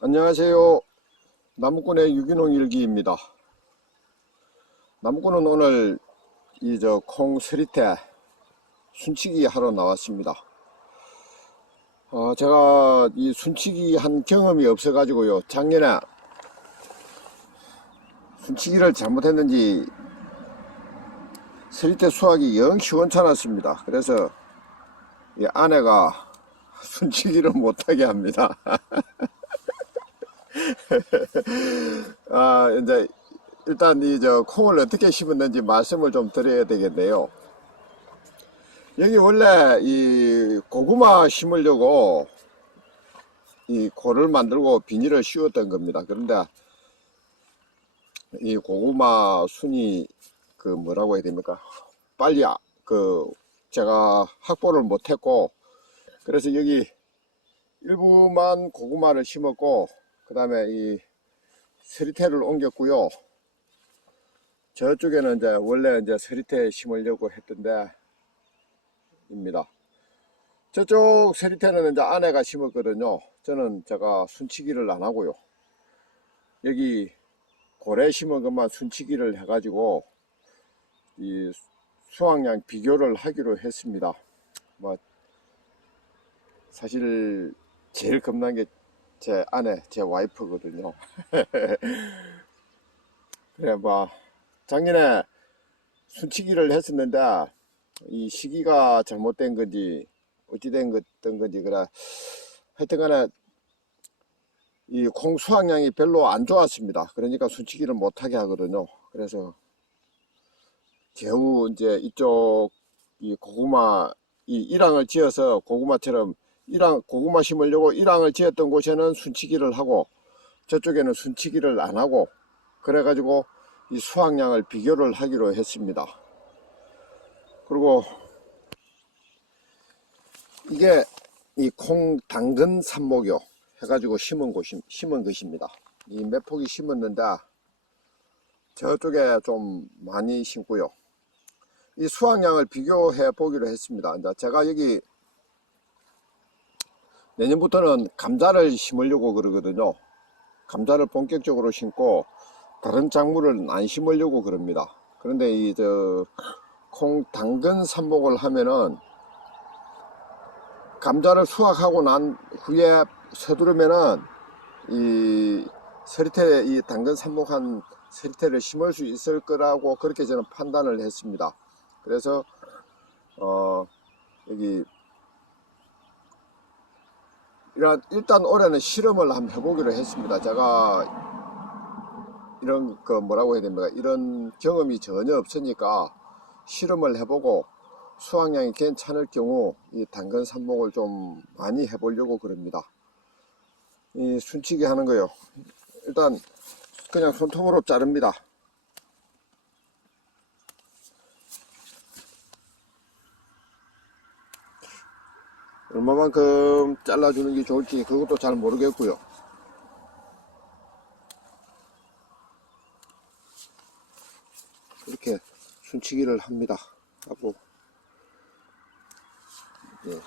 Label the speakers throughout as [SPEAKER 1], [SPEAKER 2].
[SPEAKER 1] 안녕하세요. 나무꾼의 유기농 일기입니다. 나무꾼은 오늘 이 저 콩 서리태 순치기 하러 나왔습니다. 어, 제가 이 순치기 한 경험이 없어가지고요. 작년에 순치기를 잘못했는지 서리태 수확이 영 시원찮았습니다. 그래서 이 아내가 순치기를 못하게 합니다. 아, 이제 일단 이 저 콩을 어떻게 심었는지 말씀을 좀 드려야 되겠네요. 여기 원래 이 고구마 심으려고 이 고를 만들고 비닐을 씌웠던 겁니다. 그런데 이 고구마 순이 그 뭐라고 해야 됩니까? 빨리 아- 그 제가 확보를 못했고 그래서 여기 일부만 고구마를 심었고 그 다음에 이 서리태를 옮겼고요. 저쪽에는 이제 원래 이제 서리태 심으려고 했던데 입니다. 저쪽 서리태는 이제 아내가 심었거든요. 저는 제가 순치기를 안 하고요. 여기 고래 심은 것만 순치기를 해가지고 이 수확량 비교를 하기로 했습니다. 뭐 사실 제일 겁난 게 제 아내, 제 와이프거든요. 그래, 뭐, 작년에 순치기를 했었는데, 이 시기가 잘못된 건지, 어찌된 것- 건지, 그래. 하여튼 간에, 이 콩 수확량이 별로 안 좋았습니다. 그러니까 순치기를 못하게 하거든요. 그래서, 겨우 이제 이쪽, 이 고구마, 이 일항을 지어서 고구마처럼 일항 고구마 심으려고 일항을 지었던 곳에는 순치기를 하고 저쪽에는 순치기를 안 하고 그래가지고 이 수확량을 비교를 하기로 했습니다. 그리고 이게 이 콩 당근 삽목요 해가지고 심은 곳이 심은 것입니다. 이 몇 폭이 심었는데 저쪽에 좀 많이 심고요. 이 수확량을 비교해 보기로 했습니다. 이제 제가 여기 내년부터는 감자를 심으려고 그러거든요. 감자를 본격적으로 심고 다른 작물을 안 심으려고 그럽니다. 그런데 이 저 콩 당근 삽목을 하면은 감자를 수확하고 난 후에 서두르면은 이 서리태 이 당근 삽목한 서리태를 심을 수 있을 거라고 그렇게 저는 판단을 했습니다. 그래서 어 여기 일단 올해는 실험을 한번 해보기로 했습니다. 제가 이런 그 뭐라고 해야 됩니까? 이런 경험이 전혀 없으니까 실험을 해보고 수확량이 괜찮을 경우 이 당근 삽목을 좀 많이 해보려고 그럽니다. 이 순치기 하는 거요. 일단 그냥 손톱으로 자릅니다. 얼마만큼 잘라주는 게 좋을지 그것도 잘 모르겠고요. 이렇게 순치기를 합니다. 하고 예.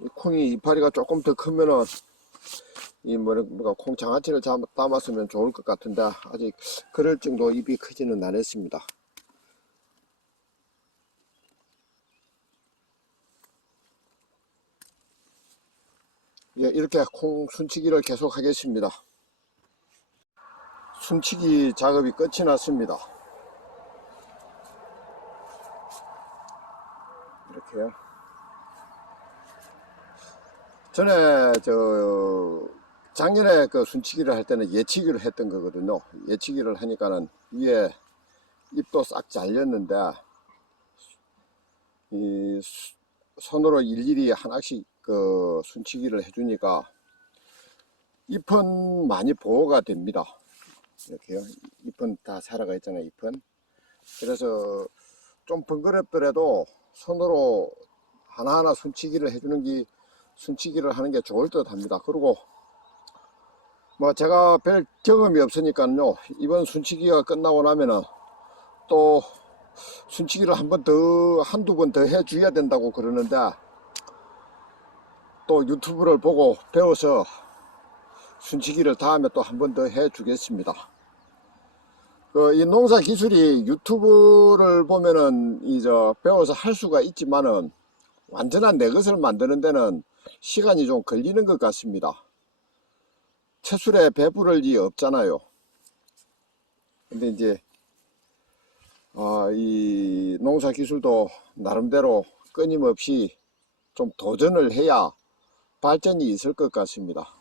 [SPEAKER 1] 이 콩이 이파리가 조금 더 크면은 이 뭐가 콩 장아찌를 담- 담았으면 좋을 것 같은데 아직 그럴 정도 입이 크지는 않았습니다. 예, 이렇게 콩 순치기를 계속 하겠습니다. 순치기 작업이 끝이 났습니다. 이렇게요. 전에 저 작년에 그 순치기를 할 때는 예치기를 했던 거거든요. 예치기를 하니까는 위에 잎도 싹 잘렸는데 이 수- 손으로 일일이 하나씩 그 순치기를 해주니까 잎은 많이 보호가 됩니다. 이렇게요. 잎은 다 살아가 있잖아요. 잎은. 그래서 좀 번거롭더라도 손으로 하나하나 순치기를 해주는 게 순치기를 하는 게 좋을 듯 합니다. 그리고 뭐 제가 별 경험이 없으니까요. 이번 순치기가 끝나고 나면은 또 순치기를 한 번 더, 한두 번 더 해 줘야 된다고 그러는데, 또 유튜브를 보고 배워서 순치기를 다음에 또 한 번 더 해 주겠습니다. 그, 이 농사 기술이 유튜브를 보면은, 이제 배워서 할 수가 있지만은, 완전한 내 것을 만드는 데는 시간이 좀 걸리는 것 같습니다. 채술에 배부를 리 없잖아요. 근데 이제, 아, 이 농사 기술도 나름대로 끊임없이 좀 도전을 해야 발전이 있을 것 같습니다.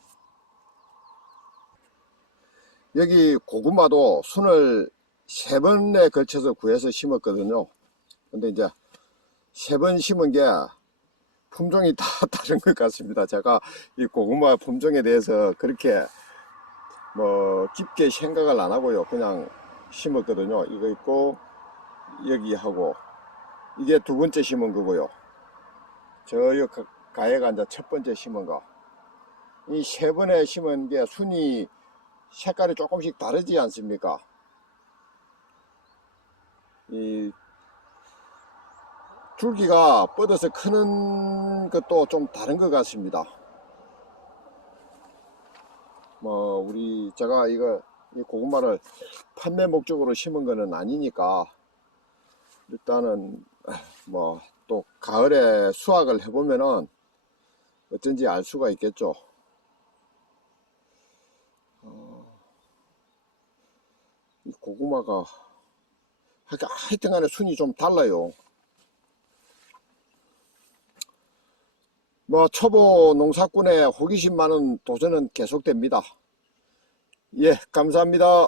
[SPEAKER 1] 여기 고구마도 순을 세 번에 걸쳐서 구해서 심었거든요. 근데 이제 세 번 심은 게 품종이 다 다른 것 같습니다. 제가 이 고구마 품종에 대해서 그렇게 뭐 깊게 생각을 안 하고요. 그냥 심었거든요. 이거 있고 여기 하고 이게 두 번째 심은 거고요. 가- 가해가 이제 첫 번째 심은 거. 이 세 번에 심은 게 순이 색깔이 조금씩 다르지 않습니까? 이 줄기가 뻗어서 크는 것도 좀 다른 것 같습니다. 뭐 우리 제가 이거 이 고구마를 판매 목적으로 심은 거는 아니니까 일단은 뭐 또 가을에 수확을 해보면은 어쩐지 알 수가 있겠죠. 어, 이 고구마가 하여튼 하여튼간에 순이 좀 달라요. 뭐 초보 농사꾼의 호기심 많은 도전은 계속됩니다. 예, 감사합니다.